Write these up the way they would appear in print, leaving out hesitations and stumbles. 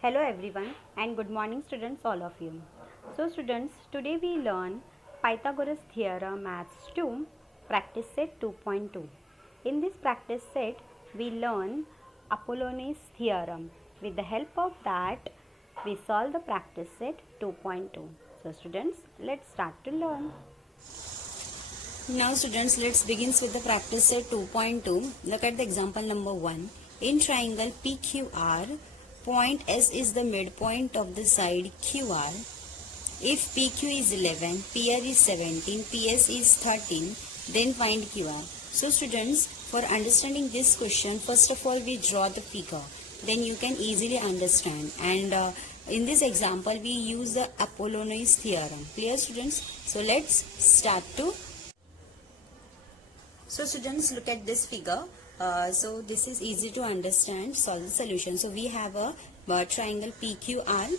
Hello everyone and good morning students all of you. So students, today we learn Pythagoras theorem maths 2 practice set 2.2. In this practice set we learn Apollonius theorem. With the help of that we solve the practice set 2.2. So students, let's start to learn. Now students, let's begin with the practice set 2.2. Look at the example number 1. In triangle PQR, point S is the midpoint of the side QR. If PQ is 11, PR is 17, PS is 13, then find QR. So students, for understanding this question, first of all we draw the figure. Then you can easily understand. And in this example, we use the Apollonius theorem. Clear students? So let's start to. So students, look at this figure. So this is easy to understand. Solve the solution. So we have a triangle PQR.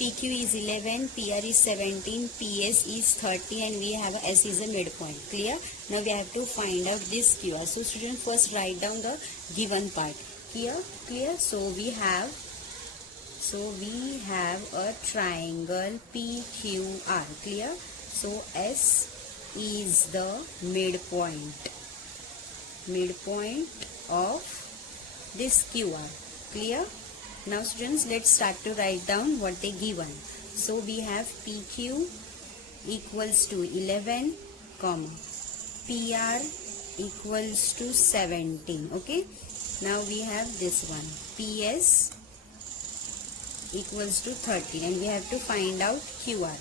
PQ is 11, PR is 17, PS is 30, and we have a S is a midpoint. Clear? Now we have to find out this QR. So students, first write down the given part. Clear? So we have a triangle PQR. Clear? So S is the midpoint of this QR. Clear? Now students, let's start to write down what they given. So we have PQ equals to 11, PR equals to 17. Okay. Now we have this one, PS equals to 13, and we have to find out QR.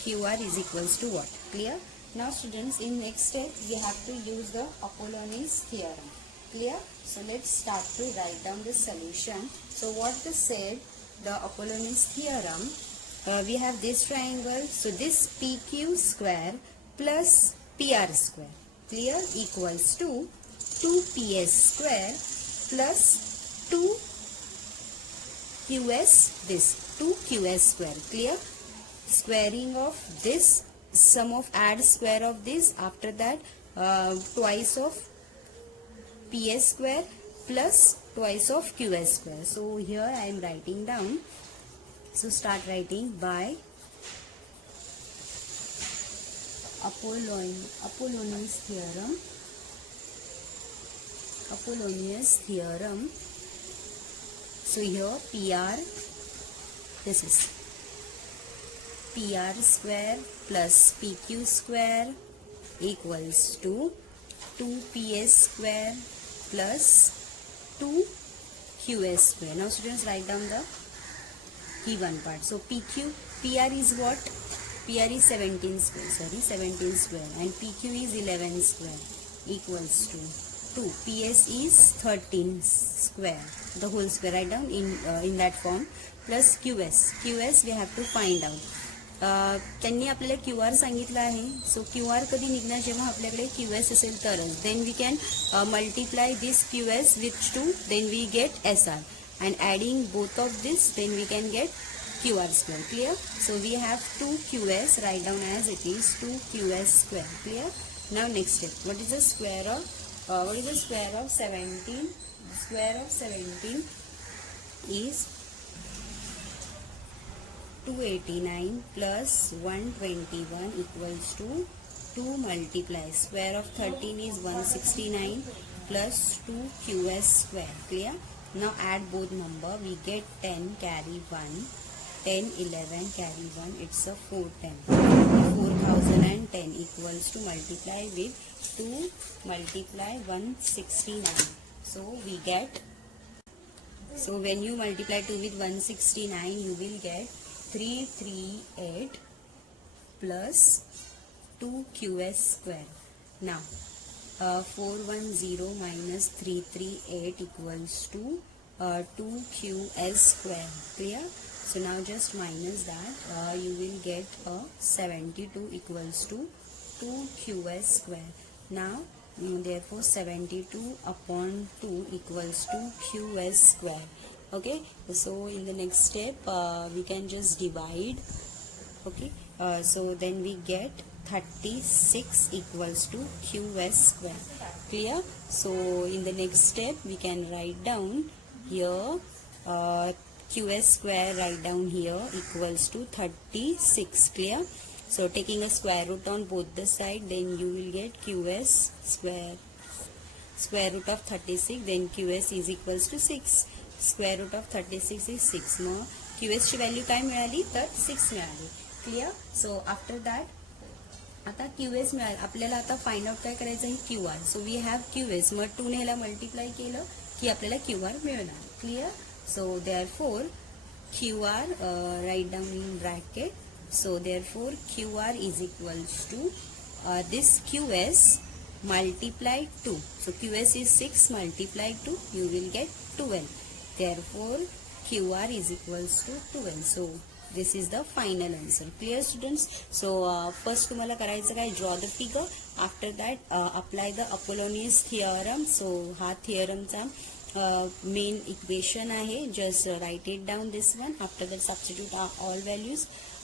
QR is equals to what? Clear? Now students, in next step we have to use the Apollonius theorem. Clear? So let's start to write down the solution. So what they said, the Apollonius theorem, we have this triangle. So this PQ square plus PR square, clear, equals to 2PS square plus 2QS, this 2QS square. Clear? Squaring of this, sum of add square of this, after that twice of PS square plus twice of QS square. So here I am writing down. So start writing by Apollonius theorem. So here PR, this is PR square plus PQ square equals to 2PS square plus 2QS square. Now students, write down the given part. So PR is what? PR is 17 square, and PQ is 11 square equals to 2. PS is 13 square, the whole square. Write down in that form, plus QS we have to find out. त्यांनी आपल्याला QR सांगितलं आहे. So QR कधी निघणार? जेव्हा आपल्याकडे QS असेल तरच. Then we can multiply this QS with 2, then we get SR, and adding both of this, then we can get QR square. Clear? So we have 2QS, write down as it is 2QS square. Clear? Now next step, what is the square of 17? Square of 17 is 289 plus 121 equals to 2 multiply. Square of 13 is 169 plus 2QS square. Clear? Now add both number. We get 10 carry 1. 10, 11 carry 1. It's a 410. 4010 equals to multiply with 2 multiply 169. So we get. So when you multiply 2 with 169, you will get 338 plus 2QS square. Now 410 minus 338 equals to 2QS square. Clear? So now just minus that, you will get 72 equals to 2QS square. Now therefore 72 upon 2 equals to QS square. Okay, so in the next step we can just divide. Okay, so then we get 36 equals to QS square. Clear? So in the next step we can write down here QS square, write down here, equals to 36. Clear? So taking a square root on both the side, then you will get QS square root of 36, then QS is equals to 6. Square root of 36 is 6. मग QS ची value काय मिळाली तर 6 मिळाली. Clear? So after that आता QS मिळाल. आपल्याला आता फाइंड आउट काय करायचं आहे QR. So we have QS. मग 2 ने ह्याला मल्टिप्लाय केलं की आपल्याला QR मिळणार. Clear? So therefore QR, write down in bracket. So therefore QR is equals to this QS multiplied 2. So QS is 6 multiplied 2, you will get 12. Therefore QR is equals to 12. So this is the final answer. Clear students? So first तुम्हाला करायचं काय, draw the figure. After that apply the Apollonius theorem. So हा theoremचा main equation आहे. Just write it down this one. After that substitute all values.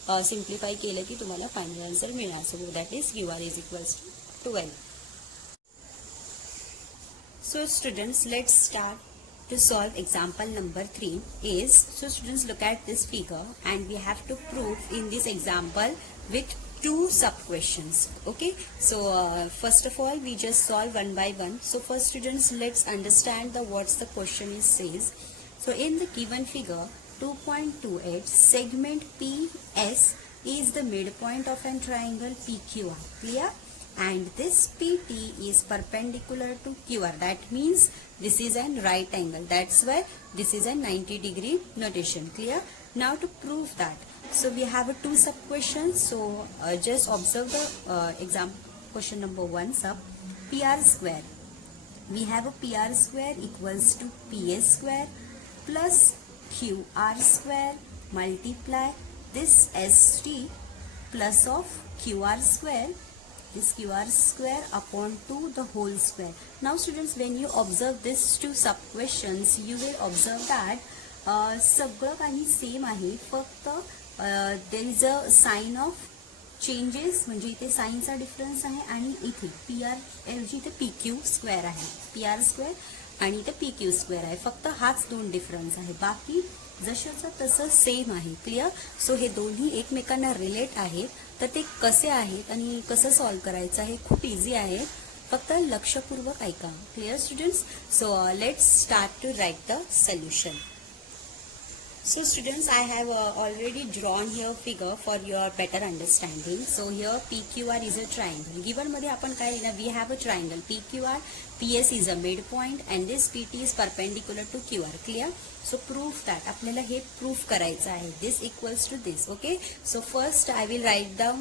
Simplify केलं की तुम्हाला final answer मिळणार. So that is QR is equals to 12. So students, let's start to solve example number 3 is, so students look at this figure and we have to prove in this example with 2 sub questions. Okay, so first of all we just solve one by one. So first students, let's understand the what's the question is says. So in the given figure 2.28 segment PS is the midpoint of an triangle PQR. Clear? And this PT is perpendicular to QR. That means this is an right angle. That's why this is a 90-degree notation. Clear? Now to prove that, so we have 2 sub questions. So just observe the example question number 1 sub. PR square. We have a PR square equals to PS square plus QR square multiply this ST plus of QR square, this QR square upon 2 the whole square. Now students, when you observe these 2 sub questions, you will observe that सगळं काही same आहे, फक्त there is a sign of changes. म्हणजे इथे साइनचा difference आहे आणि इथे PR ऐवजी इथे PQ स्क्वेअर आहे. PR स्क्वेअर आणि इथे PQ स्क्वेअर आहे. फक्त हाच 2 डिफरन्स आहे, बाकी जशाचं तसं सेम आहे. क्लिअर? सो हे दोन्ही एकमेकांना रिलेट आहेत. तर ते कसे आहेत आणि कसं सॉल्व्ह करायचं आहे खूप इझी आहे, फक्त लक्षपूर्वक ऐका. Clear students? So let's start to write the solution. So students, I have already drawn here figure for your better understanding. So here PQR is a triangle. Given मध्ये आपण काय लिहिलं, we have a triangle PQR, PS is a midpoint and this PT is perpendicular to QR. Clear? So prove that. आपल्याला हे proof करायचं आहे. This equals to this. Okay? So first I will write down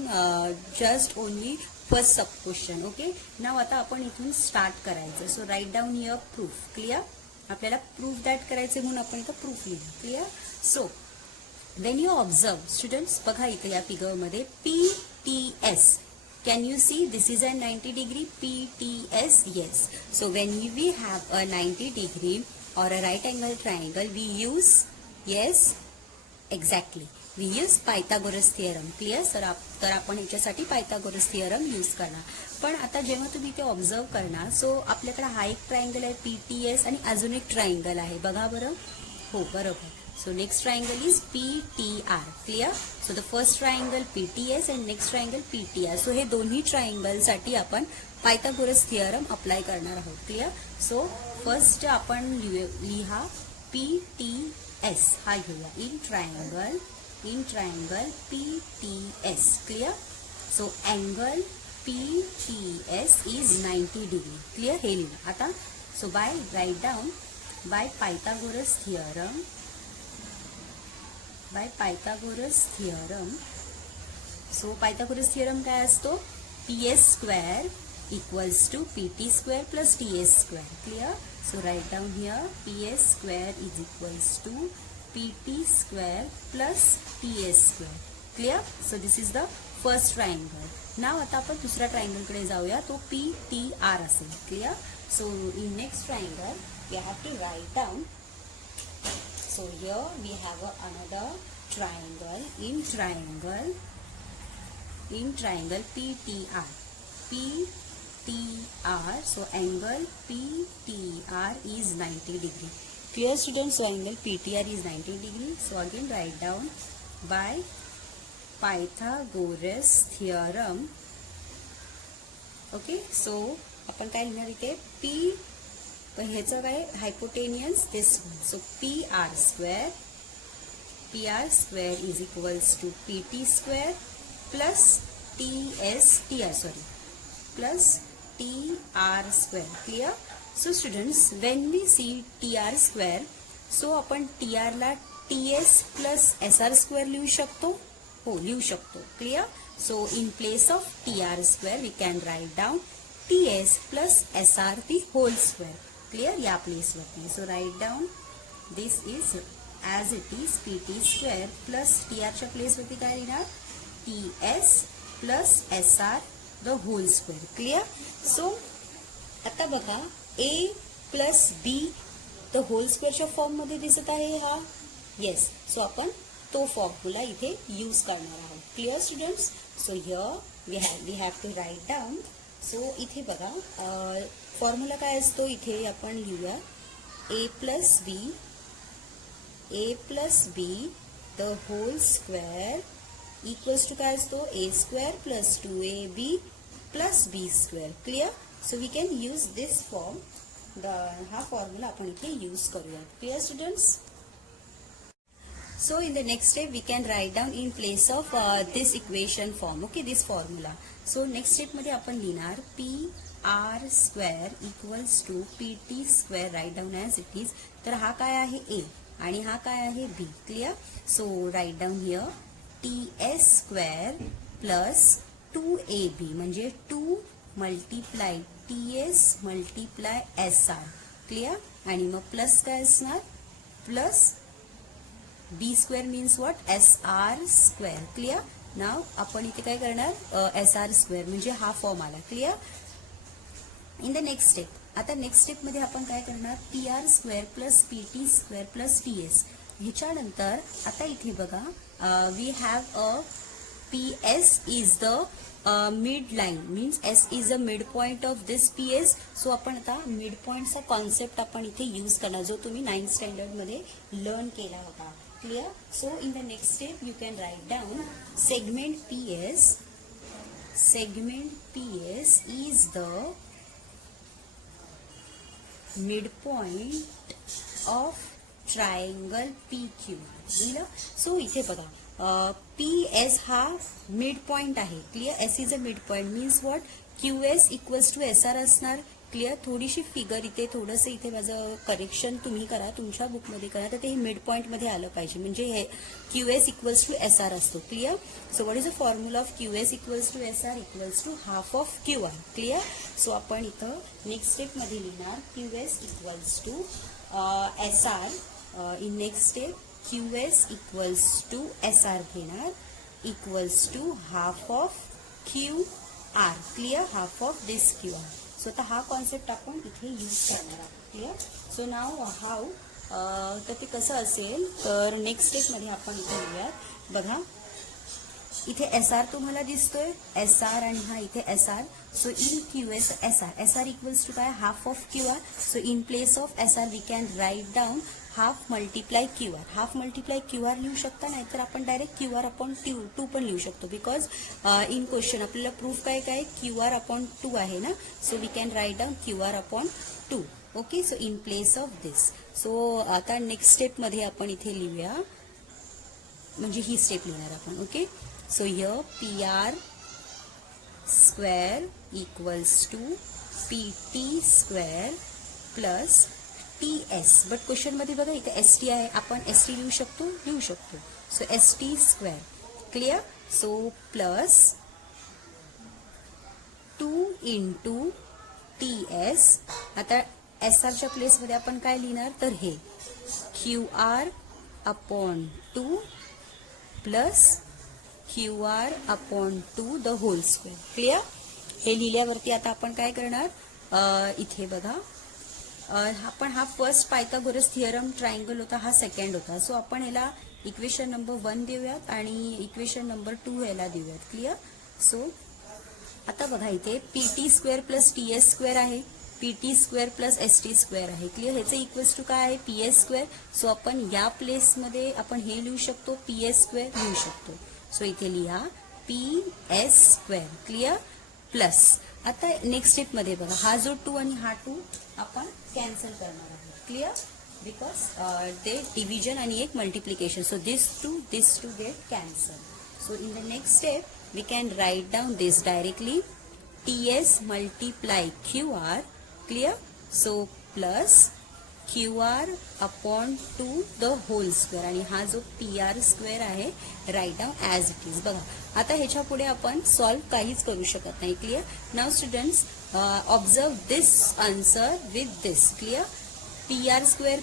just only first sub question. Okay? Now आता आपण इथून start करायचं. So write down here proof. Clear? आपल्याला proof that करायचे म्हणून आपण इथं प्रूफ लिहिलं. Clear? So when you observe students, बघा इथे या फिगरमध्ये PTS, can you see this is a 90 degree PTS. Yes. So when we have a 90 degree or a right angle triangle, we use, yes, exactly, we use Pythagoras theorem. Clear? तर आपण ह्याच्यासाठी Pythagoras theorem use करणार. पण आता जेव्हा तुम्ही ते observe करणार, सो आपल्याकडे हा एक ट्रायंगल आहे PTS आणि अजून एक ट्रायंगल आहे. बघा बरं. हो, बरोबर. So next triangle is PTR. Clear? So the first triangle PTS and next triangle PTR. So हे दोन्ही ट्रायंगलसाठी आपण पायथागोरस थिअरम अप्लाय करणार आहोत. क्लिअर? सो फर्स्ट आपण लिहा PTS हा घेऊया. In triangle PTS. Clear? So angle PTS is 90 degree. Clear? हे लिहा. आता so by write down by Pythagoras theorem. So Pythagoras theorem काय असतो? PS square equals to PT square plus TS square. Clear? So write down here PS square is equals to PT square plus TS square. Clear? So this is the first triangle. नाव आता आपण दुसऱ्या ट्रायंगलकडे जाऊया. तो PTR असेल. Clear? So in next triangle we have to write down. So here we have another triangle. In triangle PTR. सो angle PTR is 90 degree. Clear students? So angle PTR is 90 degree. So again write down by Pythagoras theorem. Okay, so आपण काय लिहिणार इथे P, ह्याचं काय hypotenuse this, so PR square is equals to PT square plus plus TR square. Clear? So students, when we see TR square, so आपण TR ला TS plus SR square लिहू शकतो. हो, लिहू शकतो. क्लियर? So in place of TR square we can write down TS plus SR the whole square. Clear? या place वरती. So write down this is as it is PT square plus TR च्या place वरती काय लिहिणार? TS plus SR the whole square. Clear? So आता बघा A plus B the whole square च्या form मध्ये दिसत आहे हा. येस. सो आपण तो फॉर्म्युला इथे यूज करणार आहोत. Clear students? So here we have to write down. So इथे बघा फॉर्म्युला काय असतो, इथे आपण लिहूया A plus B the whole square equals to काय असतो A square plus 2AB plus B square. Clear? So we can use this form. हा फॉर्म्युला आपण इथे यूज करूया. Clear students? So in the next step we can write down in place of this equation form. Okay, this formula. So next step मध्ये आपण लिहिणार PR square equals to PT square. Write down as it is. तर हा काय आहे A आणि हा काय आहे B. Clear? So write down here TS square plus 2AB म्हणजे 2 multiply TS multiply SR. Clear? आणि मग प्लस काय असणार? Plus B square means what? SR square. Clear? Now आपण इथे काय करणार? SR square म्हणजे हा फॉर्म आला. Clear? In the next step, आता नेक्स्ट स्टेप मध्ये आपण काय करणार? PR square plus PT square plus TS. ह्याच्यानंतर आता इथे बघा we have a PS is the mid line, means S is a mid point of this PS. So आपण आता मिड पॉइंटचा कॉन्सेप्ट आपण इथे यूज करणार, जो तुम्ही 9th स्टँडर्ड मध्ये लर्न केला होता. Clear? So in the next step you can write down segment PS is the midpoint of triangle PQ. So इथे बघा PS हा मिड पॉइंट आहे. Clear? S is a mid point means what? QS equals to SR असणार. Clear? थोडीशी figure इथे थोडंसं इथे माझं करेक्शन तुम्ही करा, तुमच्या बुकमध्ये करा, तर ते मिड पॉईंटमध्ये आलं पाहिजे. म्हणजे हे QS इक्वल्स टू SR असतो. Clear? So what is the formula of QS equals to SR equals to half of QR. Clear? So आपण इथं नेक्स्ट स्टेपमध्ये लिहिणार QS equals to SR. In next step QS equals to SR घेणार equals to half of QR. Clear? Half of this QR. So आता हा concept आपण इथे use करणार आहोत. क्लिअर? सो नाव हाऊ तर ते कसं असेल, तर नेक्स्ट स्टेपमध्ये आपण इथे लिहूयात. बघा इथे SR तुम्हाला दिसतोय, SR आणि हा इथे SR. So in QS SR equals to काय? Half of QR. So in place of SR we can write down half multiply QR. Half multiply QR लिहू शकता, नाहीतर आपण डायरेक्ट QR अपॉन 2 पण लिहू शकतो. बिकॉज इन क्वेश्चन आपल्याला proof काय काय QR अपॉन 2 आहे ना. So we can write down QR upon 2. Okay, so in place of this. So आता नेक्स्ट स्टेपमध्ये आपण इथे लिहूया, म्हणजे ही स्टेप लिहिणार आपण. Okay, so here PR square equals to PT square plus TS. But question मध्ये बघा इथे ST आहे, आपण ST लिहू शकतो. So ST square. Clear? So plus 2 into TS. आता SRच्या प्लेसमध्ये आपण काय लिहिणार, तर हे QR upon 2 plus QR upon 2 the whole square. Clear? हे लिहिल्यावरती आता आपण काय करणार, इथे बघा आपण हा फर्स्ट पायथागोरस थिअरम ट्रायंगल होता, हा सेकंड होता. सो आपण ह्याला इक्वेशन नंबर 1 देऊयात आणि इक्वेशन नंबर 2 ह्याला देऊयात. क्लिअर? सो आता बघा इथे PT square plus TS square आहे. PT² प्लस ST² आहे. क्लिअर. ह्याचं इक्वल्स टू काय आहे PS². सो आपण या प्लेसमध्ये आपण हे लिहू शकतो PS² लिहू शकतो. सो इथे लिहा PS². क्लिअर. प्लस आता नेक्स्ट स्टेपमध्ये बघा हा जो 2 आणि हा 2 आपण कॅन्सल करणार आहोत. क्लिअर. बिकॉज ते डिव्हिजन आणि एक multiplication. So this to get cancel. So in the next step we can write down this directly TS multiply QR. Clear. So plus QR upon 2 the whole square आणि हा जो PR² आहे write down as it is. बघा आता ह्याच्या पुढे आपण solve काहीच करू शकत नाही. Clear. Now students observe this answer with this. Clear. PR²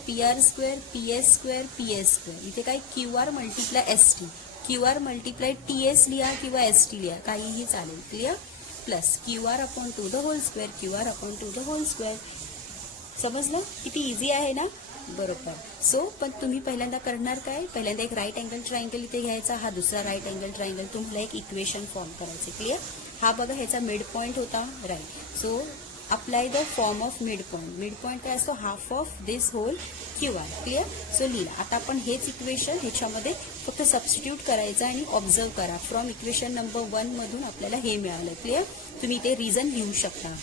PS². इथे काय QR multiply ST, QR multiply TS लिहा किंवा ST लिहा काहीही चालेल. Clear. Plus QR upon 2 the whole square, QR upon 2 the whole square. समजलं. किती इझी आहे ना. बरोबर. सो पण तुम्ही पहिल्यांदा करणार काय, पहिल्यांदा एक राईट अँगल ट्रायंगल इथे घ्यायचा, हा दुसरा राईट अँगल ट्रायंगल, तुम्हाला एक इक्वेशन फॉर्म करायचे. क्लिअर. हा बघा ह्याचा मिड पॉईंट होता. Right. So apply the form of mid point. Mid point काय असतो half of this whole QR. Clear. So लिहिला. आता आपण हेच इक्वेशन ह्याच्यामध्ये फक्त सबस्टिट्यूट करायचं आणि ऑब्झर्व करा. फ्रॉम इक्वेशन नंबर 1 मधून आपल्याला हे मिळालं. क्लिअर. तुम्ही ते रिझन लिहू शकता.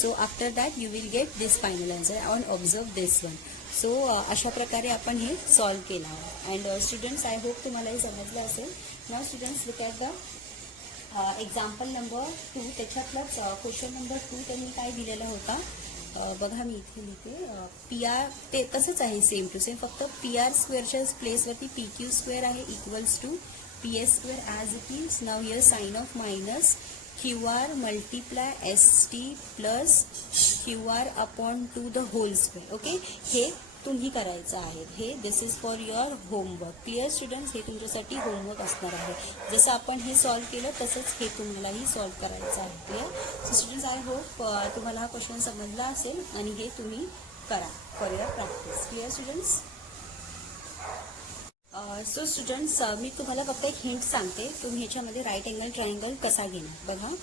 So after that you will get this final answer on observe this one. So अशा प्रकारे आपण हे सॉल्व्ह केलं आहे. अँड स्टुडंट्स आय होप तुम्हाला हे समजलं असेल. Now students look at the example number 2. त्याच्यातलाच क्वेश्चन नंबर 2 त्यांनी काय दिलेला होता बघा. मी इथे लिहिते PR ते तसंच आहे सेम टू सेम, फक्त PR² प्लेसवरती PQ² आहे equals to PS² as it is. Now here sign of minus QR multiply ST plus QR upon 2 the whole square. Okay. हे तुम्ही करायचं आहे. हे this is for your homework. Clear students. हे तुमच्यासाठी होमवर्क असणार आहे. जसं आपण हे सॉल्व्ह केलं तसंच हे तुम्हालाही सॉल्व्ह करायचं आहे. Clear. So students I hope तुम्हाला हा क्वेश्चन समजला असेल आणि हे तुम्ही करा for your practice. Clear students. So students मी तुम्हाला फक्त एक हिंट सांगते. तुम्ही ह्याच्यामध्ये राईट अँगल ट्रायंगल कसा घेणार बघा.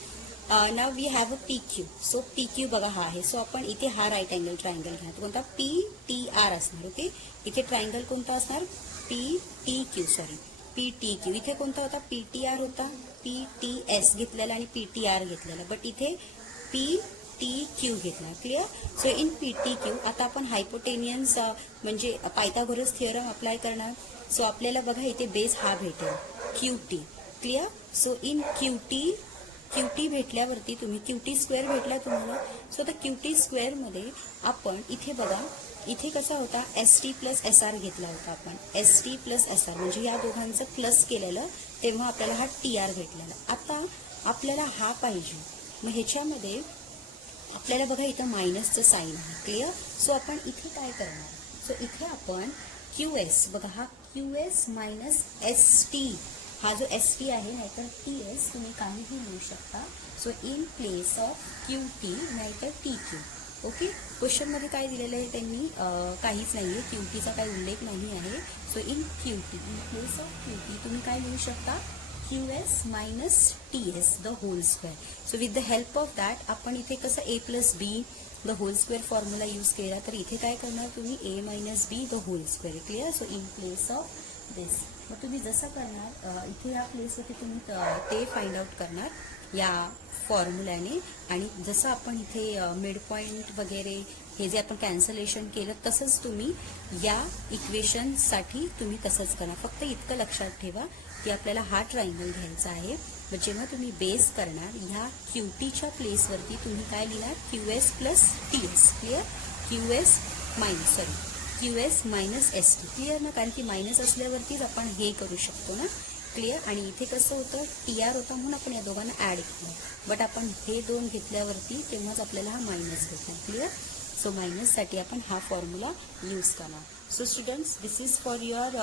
Now we have a PQ. So PQ बघा हा आहे. सो आपण इथे हा राईट अँगल ट्रायंगल घ्या. कोणता PTR असणार. ओके. इथे ट्रायंगल कोणता असणार PTQ. PTQ. इथे कोणता होता PTR होता. PTS घेतलेला आणि PTR घेतलेला. बट इथे PTQ घेतला. क्लिअर. सो इन PTQ आता आपण हायपोटेनियन्स म्हणजे पायथागोरस थिअरम अप्लाय करणार. सो आपल्याला बघा इथे बेस हा भेटेल QT. Clear. So in QT भेटल्यावरती तुम्ही QT² भेटला तुम्हाला. सो आता QT² मध्ये आपण इथे बघा इथे कसा होता ST प्लस SR घेतला होता आपण. ST प्लस SR म्हणजे या दोघांचं प्लस केलेलं तेव्हा आपल्याला हा TR भेटलेला. आता आपल्याला हा पाहिजे. मग ह्याच्यामध्ये आपल्याला बघा इथं मायनसचं साईन आहे. क्लिअर. सो आपण इथे काय करणार. सो इथे आपण QS बघा हा QS मायनस ST हा जो ST आहे नाहीतर TS तुम्ही काहीही लिहू शकता. So in place of QT नाहीतर TQ. ओके. क्वेश्चनमध्ये काय दिलेलं आहे त्यांनी काहीच नाही आहे. QTचा काही उल्लेख नाही आहे. So in QT in place of QT तुम्ही काय लिहू शकता QS minus TS the whole square. So with the help of that आपण इथे कसं A plus B the whole square formula use केला तर इथे काय करणार तुम्ही A minus B the whole square. Clear. So in place of this. मग तुम्ही जसं करणार इथे या प्लेसवरती तुम्ही ते फाइंड आउट करणार या फॉर्म्युल्याने. आणि जसं आपण इथे मिड पॉईंट वगैरे हे जे आपण कॅन्सलेशन केलं तसंच तुम्ही या इक्वेशनसाठी तुम्ही तसंच करा. फक्त इतकं लक्षात ठेवा की आपल्याला हा ट्रायंगल घ्यायचा आहे. मग जेव्हा तुम्ही बेस करणार ह्या QTच्या प्लेसवरती तुम्ही काय लिहिणार QS plus TS. Clear. QS minus ST. Clear ना. कारण की मायनस असल्यावरतीच आपण हे करू शकतो ना. क्लिअर. आणि इथे कसं होतं TR होता म्हणून आपण या दोघांना ॲड केलं. बट आपण हे दोन घेतल्यावरती तेव्हाच आपल्याला हा मायनस भेटला. क्लिअर. सो मायनससाठी आपण हा फॉर्म्युला यूज करणार. So students this is for your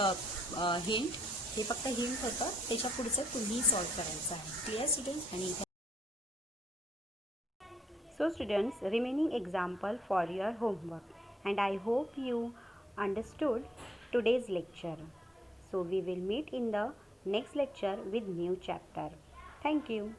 hint. हे फक्त हिंट होतं. त्याच्या पुढचं तुम्ही सॉल्व्ह करायचं आहे. Clear students. आणि So students, remaining example for your homework, and I hope you understood today's lecture. So we will meet in the next lecture with new chapter. Thank you.